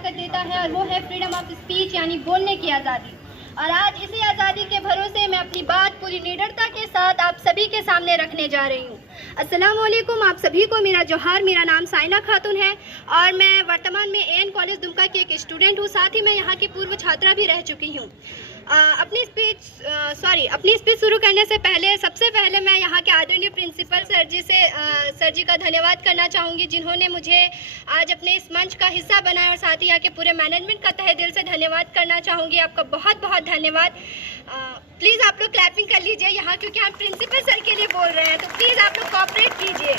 ताकत देता है और वो है फ्रीडम ऑफ स्पीच यानी बोलने की आज़ादी। और आज इसी आज़ादी के भरोसे मैं अपनी बात पूरी निडरता के साथ आप सभी के सामने रखने जा रही हूँ। अस्सलाम वालेकुम, आप सभी को मेरा जोहार। मेरा नाम साइना खातून है और मैं वर्तमान में एन कॉलेज दुमका की एक स्टूडेंट हूँ। साथ ही मैं यहाँ की पूर्व छात्रा भी रह चुकी हूँ। अपनी स्पीच शुरू करने से पहले सबसे पहले मैं यहाँ के आदरणीय प्रिंसिपल सर जी का धन्यवाद करना चाहूँगी, जिन्होंने मुझे आज अपने इस मंच का हिस्सा बनाया, और साथ ही यहाँ के पूरे मैनेजमेंट का तहे दिल से धन्यवाद करना चाहूँगी। आपका बहुत बहुत धन्यवाद। प्लीज़ आप लोग क्लैपिंग कर लीजिए यहाँ, क्योंकि हम प्रिंसिपल सर के लिए बोल रहे हैं, तो प्लीज़ आप लोग कोऑपरेट कीजिए।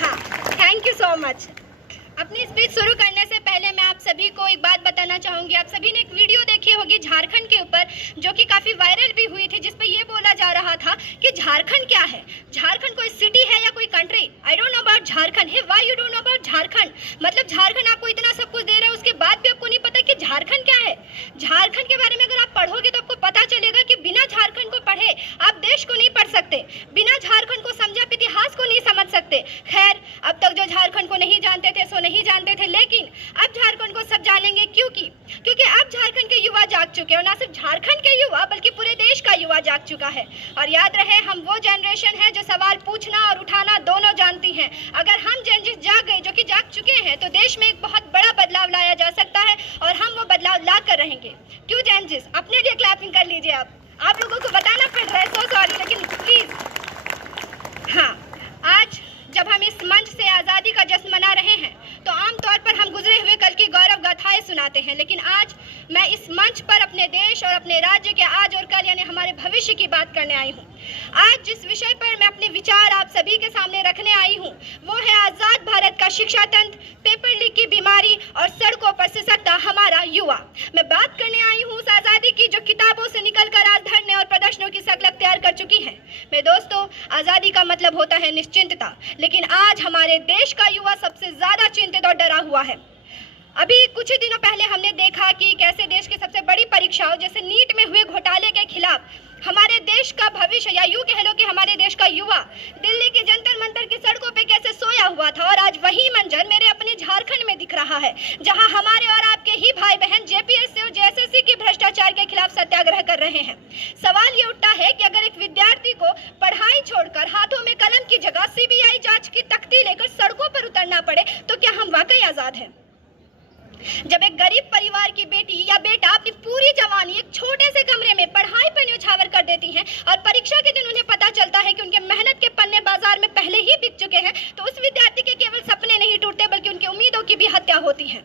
हाँ, थैंक यू सो मच। अपनी स्पीच शुरू करने से पहले मैं आप सभी को एक बात बताना चाहूँगी। आप सभी ने एक वीडियो देखी होगी झारखंड के ऊपर, जो कि काफ़ी वायरल भी हुई थी, जिसपे ये बोला जा रहा था कि झारखंड क्या है, झारखंड कोई सिटी है या कोई country. I don't know about Jharkhand. Hey why you don't know about Jharkhand? मतलब झारखंड आपको इतना सब कुछ दे रहा है, उसके बाद भी आपको नहीं पता कि झारखंड क्या है। झारखंड के बारे में अगर आप पढ़ोगे तो आपको पता चलेगा कि बिना झारखंड को पढ़े आप देश को नहीं पढ़ सकते, बिना झारखंड को समझे आप इतिहास को नहीं समझ सकते। खैर, अब तक जो झारखंड को नहीं जानते थे सो नहीं जानते थे, लेकिन अब झारखंड को सब जानेंगे। क्योंकि अब झारखंड के युवा जाग चुके हैं, और ना सिर्फ झारखंड के युवा बल्कि पूरे देश का युवा जाग चुका है। और याद रहे, हम वो जनरेशन है जो सवाल पूछना और उठाना दोनों जानती हैं। अगर हम जेनजिस जाग गए, जो कि जाग चुके हैं, तो देश में एक बहुत बड़ा बदलाव लाया जा सकता है, और हम वो बदलाव ला कर रहेंगे। क्यों जेनजिस? अपने लिए क्लैपिंग कर लीजिए। आप लोगों को बताना पड़ रहा है, सो सॉरी, लेकिन प्लीज। हाँ, आज जब हम इस मंच से आज़ादी का जश्न मना रहे हैं, तो आमतौर पर हम गुजरे हुए कल की गौरव गाथाएं सुनाते हैं, लेकिन आज मैं इस मंच पर अपने देश और अपने राज्य के आज और कल यानी हमारे भविष्य की बात करने आई हूँ। आज जिस विषय पर मैं अपने विचार आप सभी के सामने रखने आई हूँ, वो है आज़ाद भारत का शिक्षा तंत्र, पेपर लीक की बीमारी और सड़कों पर सिसकता हमारा युवा। मैं बात करने आई हूँ उस आज़ादी की जो किताबों से निकलकर आज धरने और प्रदर्शनों की शक्ल अख्तियार कर चुकी है। मेरे दोस्तों, आज़ादी का मतलब होता है निश्चिंतता, लेकिन आज हमारे देश का युवा सबसे ज्यादा चिंतित और डरा हुआ है। अभी कुछ ही दिनों पहले हमने देखा कि कैसे देश की सबसे बड़ी परीक्षाओं जैसे नीट में हुए घोटाले के खिलाफ हमारे देश का भविष्य, या यूं कह लो कि हमारे देश का युवा दिल्ली के जंतर मंतर की सड़कों पे कैसे सोया हुआ था। और आज वही मंजर मेरे अपने झारखंड में दिख रहा है, जहां हमारे और आपके ही भाई बहन जेपीएससी और जेएसएससी के भ्रष्टाचार के खिलाफ सत्याग्रह कर रहे हैं। सवाल ये उठता है कि अगर एक विद्यार्थी को पढ़ाई छोड़कर हाथों में कलम की जगह सीबीआई जांच की तख्ती लेकर सड़कों पर उतरना पड़े, तो क्या हम वाकई आजाद हैं? जब एक गरीब परिवार की बेटी या बेटा अपनी पूरी जवानी एक छोटे से कमरे में पढ़ाई पर न्यौछावर कर देती हैं, और परीक्षा के दिन उन्हें पता चलता है कि उनके मेहनत के पन्ने बाजार में पहले ही बिक चुके हैं, तो उस विद्यार्थी के केवल सपने नहीं टूटते बल्कि उनकी उम्मीदों की भी हत्या होती है।